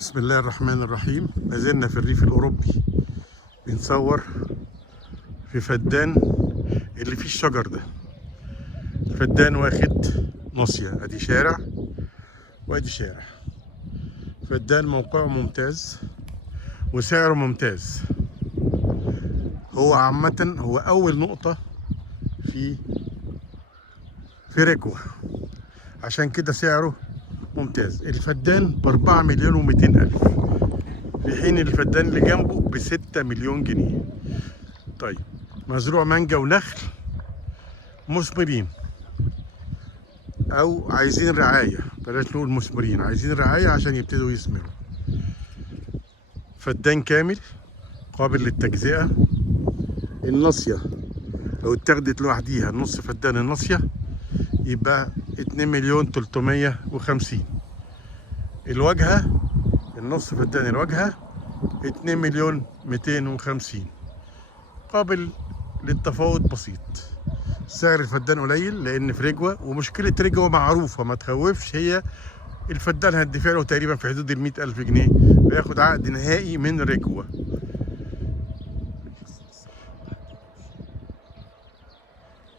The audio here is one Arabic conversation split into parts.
بسم الله الرحمن الرحيم. ما زلنا في الريف الأوروبي بنصور في فدان اللي فيه الشجر ده. فدان واخد ناصية، ادي شارع وادي شارع. فدان موقعه ممتاز وسعره ممتاز. هو عامة هو أول نقطة في ركوة، عشان كده سعره ممتاز. الفدان ب4 مليون و200 ألف، في حين الفدان اللي جنبه ب6 مليون جنيه. طيب، مزروع مانجا ونخل مثمرين، او عايزين رعايه، بلاش نقول مثمرين، عايزين رعايه عشان يبتدوا يثمروا. فدان كامل قابل للتجزئه. الناصيه لو اتاخدت لوحديها، نص فدان الناصيه، يبقى 2 مليون 350. الواجهه، النص فدان الواجهه 2 مليون 250. قابل للتفاوض بسيط. سعر الفدان قليل لان في رجوه، ومشكله رجوه معروفه ما تخوفش. هي الفدان هتدفع له تقريبا في حدود ال100 ألف جنيه، وياخد عقد نهائي من رجوه.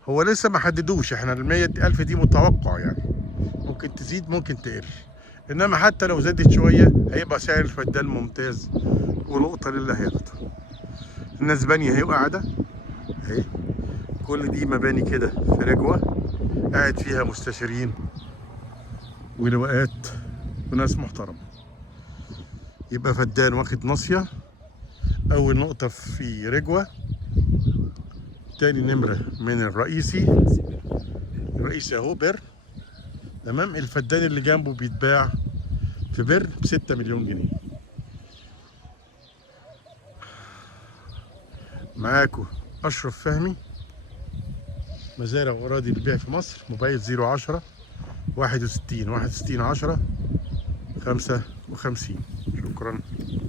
هو لسه ما حددوش، احنا ال100 ألف دي متوقع يعني، ممكن تزيد ممكن تقل، انما حتى لو زادت شويه هيبقى سعر الفدان ممتاز. ونقطه للي هياخده. الناس بانيه اهي وقاعده اهي، كل دي مباني كده في رجوه، قاعد فيها مستشارين ولواءات وناس محترمه. يبقى فدان واخد ناصيه، اول نقطه في رجوه. تاني نمره من الرئيسي اهو بر. تمام. الفدان اللي جنبه بيتباع في بر ب6 مليون جنيه. معاكم اشرف فهمي، مزارع واراضي للبيع في مصر. موبايل 010 61 10 55. شكرا.